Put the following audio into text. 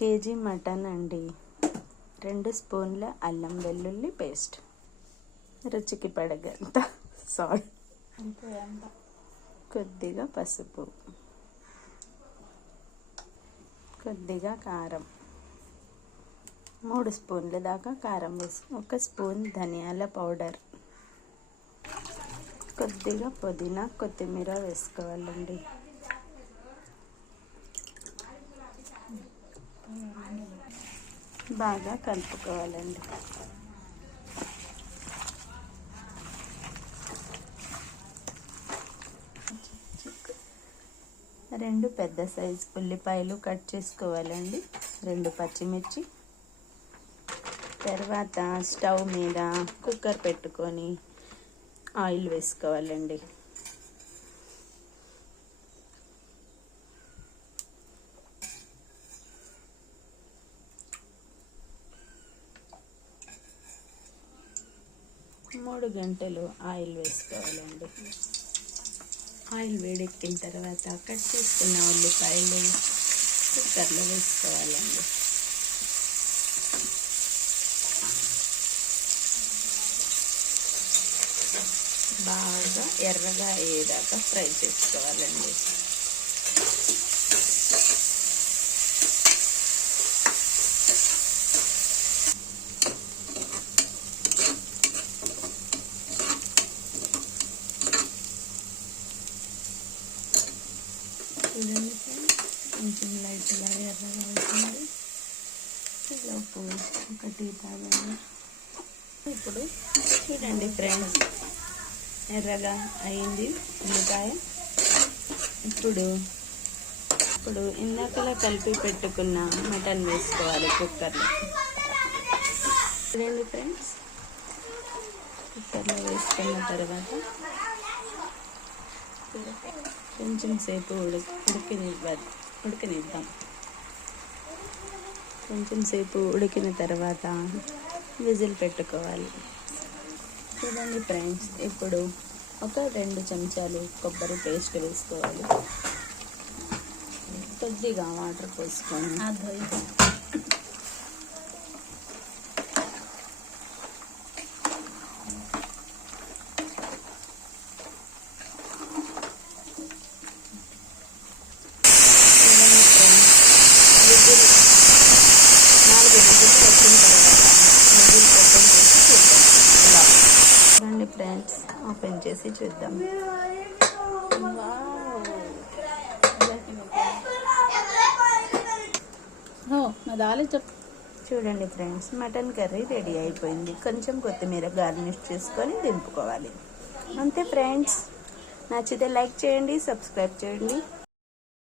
KG mutton అండి. 2 స్పూన్ల అల్లం వెల్లుల్లి పేస్ట్, రుచికి పడగంత సాల్ట్, కొద్దిగా పసుపు, కొద్దిగా కారం, 3 స్పూన్ల దాకా కారం వేసి, 1 స్పూన్ ధనియాల పౌడర్, కొద్దిగా పుదీనా కొత్తిమీర వేసుకోవాలండి. బాగా కలుపుకోవాలండి. రెండు పెద్ద సైజు ఉల్లిపాయలు కట్ చేసుకోవాలండి. 2 పచ్చిమిర్చి. తర్వాత స్టవ్ మీద కుక్కర్ పెట్టుకొని ఆయిల్ వేసుకోవాలండి. మూడు గంటలు ఆయిల్ వేసుకోవాలండి. ఆయిల్ వేడెక్కిన తర్వాత కట్ చేసుకున్న ఉల్లిపాయలు కుక్కర్లో వేసుకోవాలండి. బాగా ఎర్రగా అయ్యేదాకా ఫ్రై చేసుకోవాలండి. చూడండి ఫ్రెండ్స్, కొంచెం లైట్గా ఎర్రగా అవుతుంది. ఉప్పు 1 టీ తాగండి. ఇప్పుడు చూడండి ఫ్రెండ్స్, ఎర్రగా అయింది ఉల్లిపాయ. ఇప్పుడు ఇందాకలా కలిపి పెట్టుకున్న మటన్ వేసుకోవాలి కుక్కర్లో. చూడండి ఫ్రెండ్స్, కుక్కర్లో వేసుకున్న తర్వాత కొంచెం సేపు ఉడకనిద్దాం. కొంచెం సేపు ఉడికిన తర్వాత విజిల్ పెట్టుకోవాలి. చూడండి ఫ్రెండ్స్, ఇప్పుడు 2 చెంచాలు కొబ్బరి పేస్ట్ వేసుకోవాలి. కొద్దిగా వాటర్ పోసుకొని చూడండి ఫ్రెండ్స్, ఓపెన్ చేసి చూద్దాం. చూడండి ఫ్రెండ్స్, మటన్ కర్రీ రెడీ అయిపోయింది. కొంచెం కొత్తిమీర గార్నిష్ చేసుకొని దింపుకోవాలి. అంతే ఫ్రెండ్స్. నచ్చితే లైక్ చేయండి, సబ్స్క్రైబ్ చేయండి.